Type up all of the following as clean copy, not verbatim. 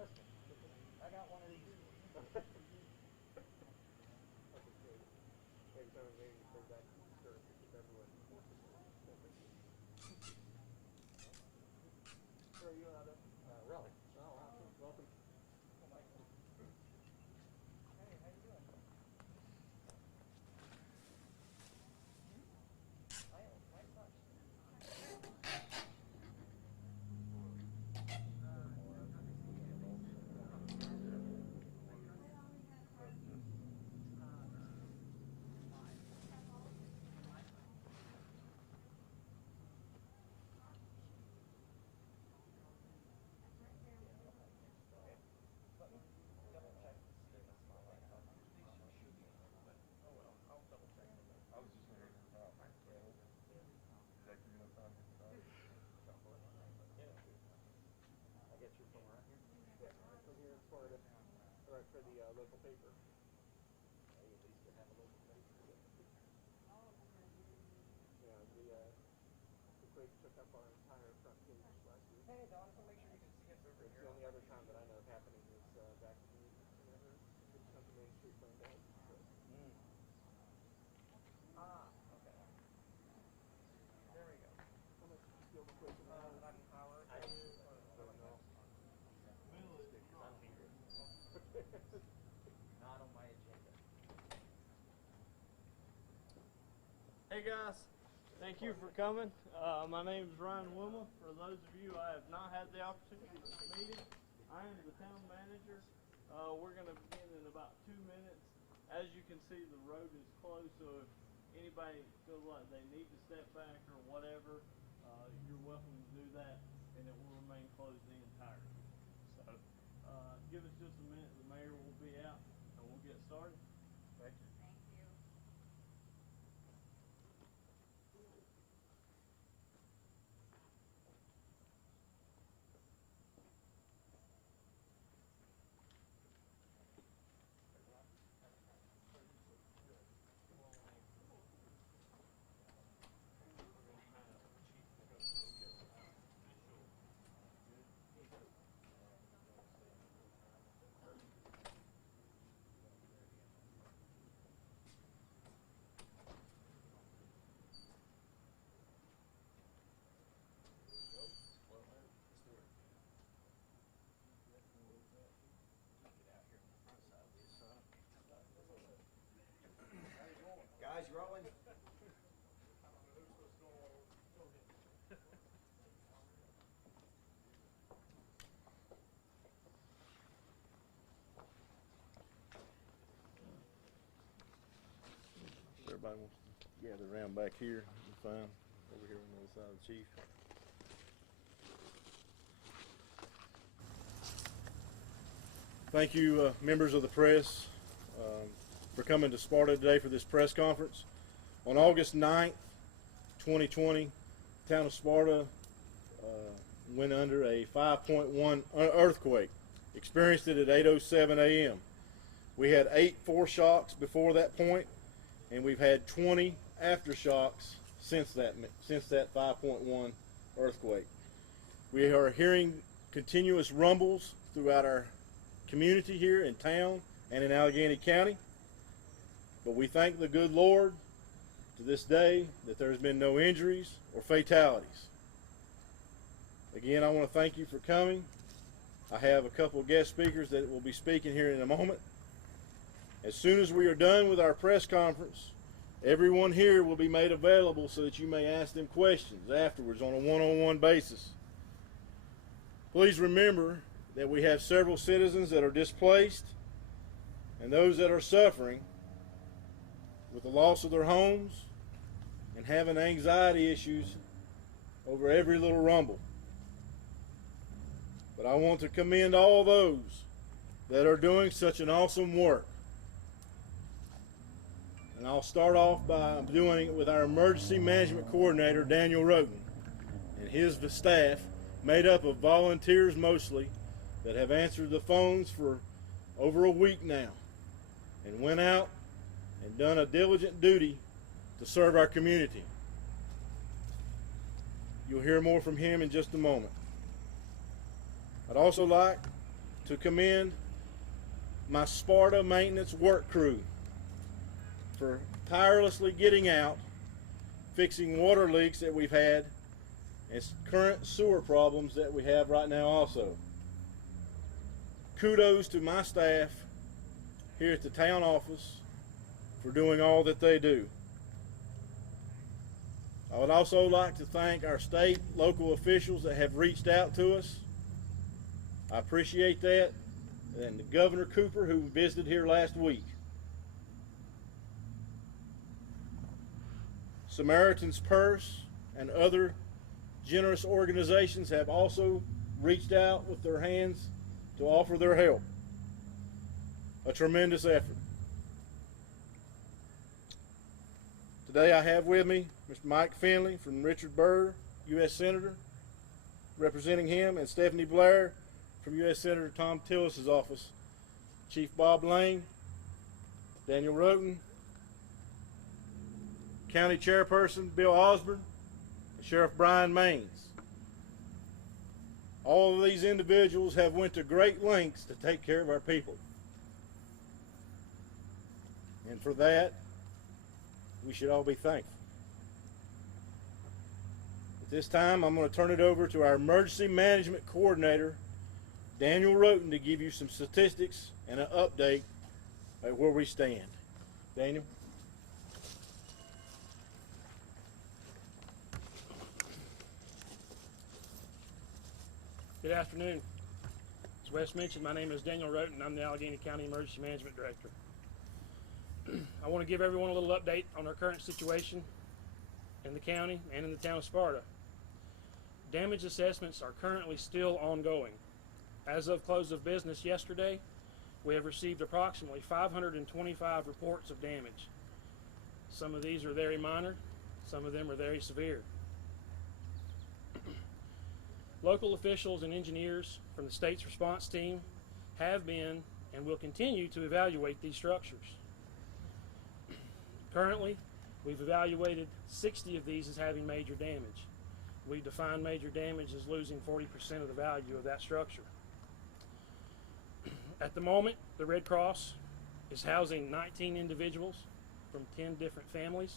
Trust me. I got one of these. Every time maybe you go back to the church, because everyone forces it. Where are you out of? Really? Oh, awesome. Welcome. Oh, Michael. Hey, how you doing? I am quite much. Let me double check to see if it's not right. They should be, but oh well, I'll double check. I was just wondering about my tail. Is that giving enough time to get started? Chocolate. Yeah. I get you from around here. Yeah, from here in Sparta. Right for the local paper. Hey, at least you have a local paper. Yeah, the quake took up our entire front page last week. Hey, Don, so make sure you can see us over It's here. the only other time that I know of happening is back in the 80s whenever a good chunk of Main Street burned out. So. Mm. Ah, okay. There we go. How much did you feel the quake in the house? About an hour. I don't know. Because I'm here. Not on my agenda. Hey guys, thank you for coming. My name is Ryan Wilma. For those of you I have not had the opportunity to meet, I am the town manager. We're going to begin in about 2 minutes. As you can see, the road is closed, so if anybody feels like they need to step back or whatever, you're welcome to do that, and it will remain closed the entirety. So give us just a minute. The mayor will be out, and we'll get started. Thank you. Guys, rolling. Everybody wants to gather around back here. We're fine. Over here on the other side of the chief. Thank you, members of the press, for coming to Sparta today for this press conference. On August 9th, 2020, the town of Sparta went under a 5.1 earthquake. Experienced it at 8:07 a.m. We had 8 foreshocks before that point, and we've had 20 aftershocks since that 5.1 earthquake. We are hearing continuous rumbles throughout our community here in town and in Alleghany County, but we thank the good Lord to this day that there has been no injuries or fatalities. Again, I want to thank you for coming. I have a couple of guest speakers that will be speaking here in a moment. As soon as we are done with our press conference, everyone here will be made available so that you may ask them questions afterwards on a one-on-one basis. Please remember that we have several citizens that are displaced and those that are suffering with the loss of their homes and having anxiety issues over every little rumble. But I want to commend all those that are doing such an awesome work. And I'll start off by doing it with our emergency management coordinator, Daniel Roten, and his staff, made up of volunteers mostly, that have answered the phones for over a week now and went out and done a diligent duty to serve our community. You'll hear more from him in just a moment. I'd also like to commend my Sparta maintenance work crew for tirelessly getting out, fixing water leaks that we've had, and current sewer problems that we have right now also. Kudos to my staff here at the town office for doing all that they do. I would also like to thank our state, local officials that have reached out to us. I appreciate that. And Governor Cooper, who visited here last week. Samaritan's Purse and other generous organizations have also reached out with their hands to offer their help. A tremendous effort. Today I have with me Mr. Mike Finley from Richard Burr, U.S. Senator, representing him, and Stephanie Blair from U.S. Senator Tom Tillis's office, Chief Bob Lane, Daniel Roten, County Chairperson Bill Osborne, and Sheriff Brian Maines. All of these individuals have went to great lengths to take care of our people. And for that, we should all be thankful. At this time, I'm going to turn it over to our Emergency Management Coordinator, Daniel Roten, to give you some statistics and an update at where we stand. Daniel? Good afternoon. As Wes mentioned, my name is Daniel Roten. I'm the Alleghany County Emergency Management Director. I want to give everyone a little update on our current situation in the county and in the town of Sparta. Damage assessments are currently still ongoing. As of close of business yesterday, we have received approximately 525 reports of damage. Some of these are very minor, some of them are very severe. Local officials and engineers from the state's response team have been and will continue to evaluate these structures. Currently, we've evaluated 60 of these as having major damage. We define major damage as losing 40% of the value of that structure. At the moment, the Red Cross is housing 19 individuals from 10 different families.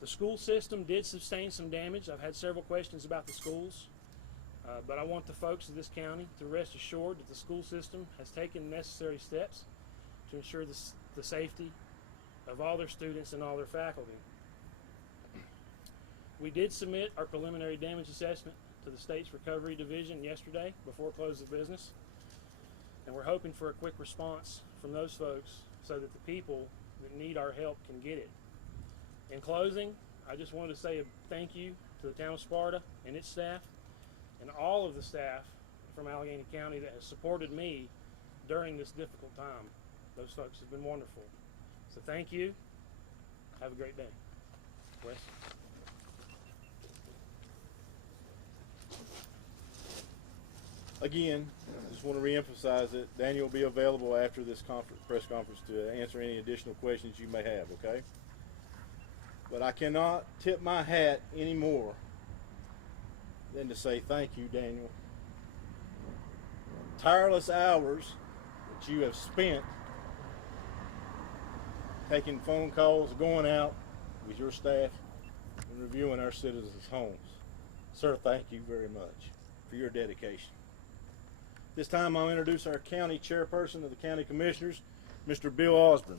The school system did sustain some damage. I've had several questions about the schools, but I want the folks of this county to rest assured that the school system has taken necessary steps to ensure the safety of all their students and all their faculty. We did submit our preliminary damage assessment to the state's recovery division yesterday before close of business, and we're hoping for a quick response from those folks so that the people that need our help can get it. In closing, I just wanted to say a thank you to the town of Sparta and its staff and all of the staff from Alleghany County that has supported me during this difficult time. Those folks have been wonderful. So thank you. Have a great day. Wes? Again, I just want to reemphasize that Daniel will be available after this press conference to answer any additional questions you may have, okay? But I cannot tip my hat any more than to say thank you, Daniel. Tireless hours that you have spent taking phone calls, going out with your staff, and reviewing our citizens' homes. Sir, thank you very much for your dedication. This time I'll introduce our county chairperson of the county commissioners, Mr. Bill Osborne.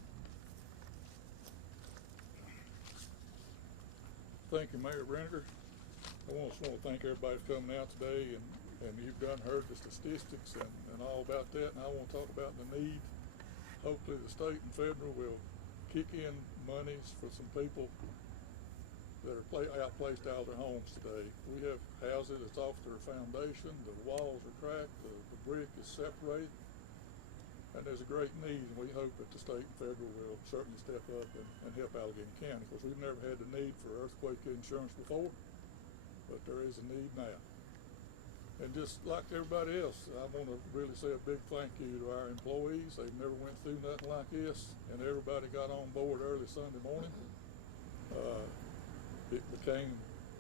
Thank you, Mayor Brinegar. I just want to thank everybody for coming out today, and you've heard the statistics and all about that, and I want to talk about the need. Hopefully the state and federal will kick in monies for some people that are outplaced out of their homes today. We have houses that's off their foundation, the walls are cracked, the brick is separated, and there's a great need, and we hope that the state and federal will certainly step up and help Alleghany County, because we've never had the need for earthquake insurance before, but there is a need now. And just like everybody else, I want to really say a big thank you to our employees. They've never went through nothing like this, and everybody got on board early Sunday morning. It became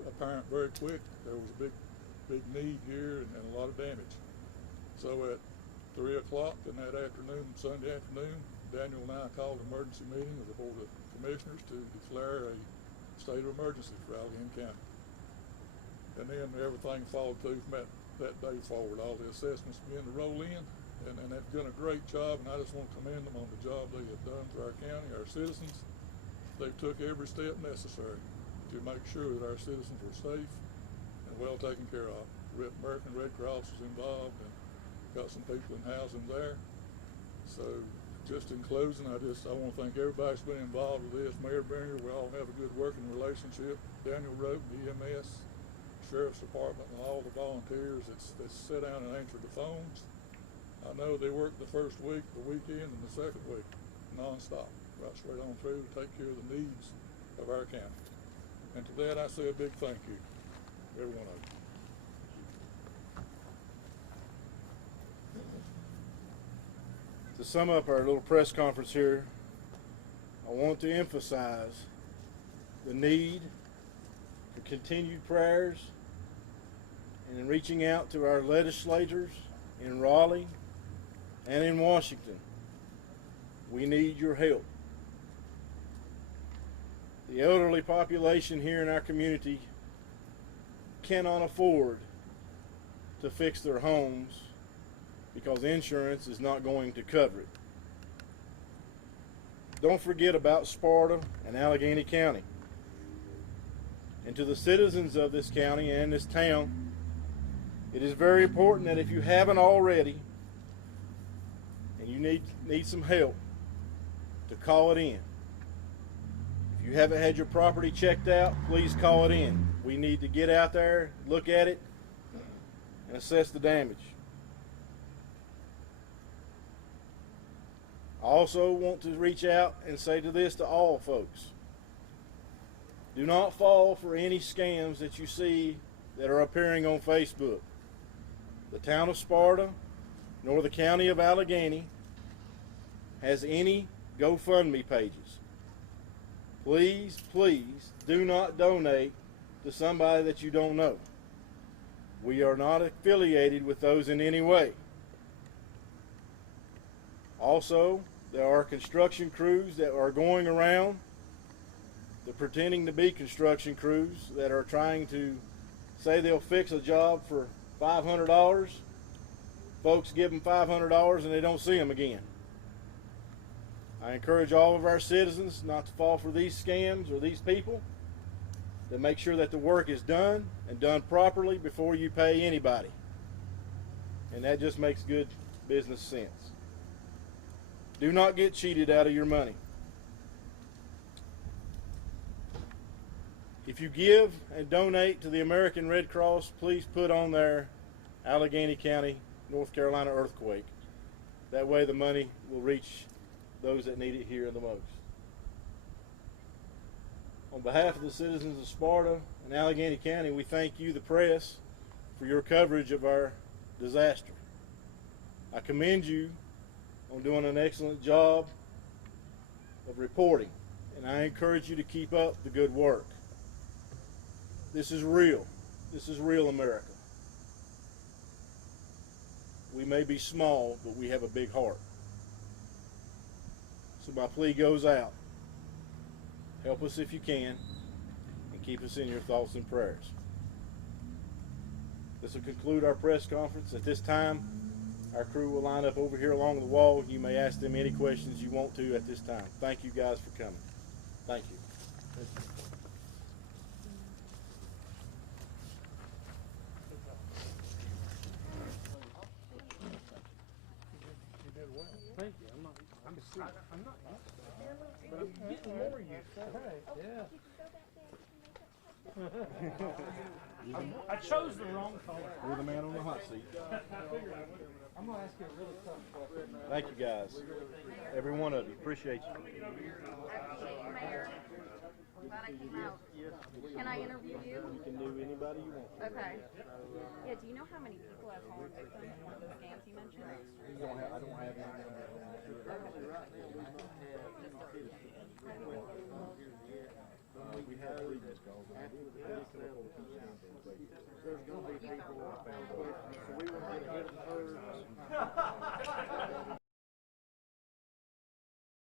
apparent very quick there was a big need here and a lot of damage. So at 3 o'clock in that afternoon, Sunday afternoon, Daniel and I called an emergency meeting of the Board of Commissioners to declare a state of emergency for Alleghany County. And then everything followed through from that day forward. All the assessments began to roll in, and they've done a great job, and I just want to commend them on the job they have done for our county, our citizens. They took every step necessary to make sure that our citizens were safe and well taken care of. American Red Cross was involved and got some people in housing there. So just in closing, I want to thank everybody that's been involved with this. Mayor Brinegar, we all have a good working relationship. Daniel Roten, EMS, Sheriff's Department, and all the volunteers that sit down and answer the phones. I know they work the first week, the weekend, and the second week, non-stop, right straight on through to take care of the needs of our county. And to that, I say a big thank you, every one of you. To sum up our little press conference here, I want to emphasize the need for continued prayers and in reaching out to our legislators in Raleigh and in Washington. We need your help. The elderly population here in our community cannot afford to fix their homes because insurance is not going to cover it. Don't forget about Sparta and Alleghany County. And to the citizens of this county and this town, it is very important that if you haven't already and you need some help, to call it in. If you haven't had your property checked out, please call it in. We need to get out there, look at it, and assess the damage. I also want to reach out and say to all folks. Do not fall for any scams that you see that are appearing on Facebook. The town of Sparta, nor the county of Alleghany, has any GoFundMe pages. Please, please do not donate to somebody that you don't know. We are not affiliated with those in any way. Also, there are construction crews that are going around pretending to be construction crews that are trying to say they'll fix a job for $500. Folks give them $500 and they don't see them again. I encourage all of our citizens not to fall for these scams or these people, to make sure that the work is done and done properly before you pay anybody. And that just makes good business sense. Do not get cheated out of your money. If you give and donate to the American Red Cross, please put on there Alleghany County, North Carolina earthquake. That way the money will reach those that need it here the most. On behalf of the citizens of Sparta and Alleghany County, we thank you, the press, for your coverage of our disaster. I commend you on doing an excellent job of reporting, and I encourage you to keep up the good work. This is real. This is real America. We may be small, but we have a big heart. So my plea goes out. Help us if you can, and keep us in your thoughts and prayers. This will conclude our press conference. At this time, our crew will line up over here along the wall. You may ask them any questions you want to at this time. Thank you guys for coming. Thank you. Thank you. I'm not used to cameras, but I'm getting more used to it. I chose the wrong color. You're the man on the hot seat. I'm going to ask you a really tough question. Thank you guys. Every one of you. Appreciate you. Mayor. Glad I came out. Can I interview you? You can do anybody you want. Okay. Yeah, do you know how many people have fallen victim to one of the scams you mentioned? I don't have any numbers. We have three missed calls. There's going to be people I found. get them heard.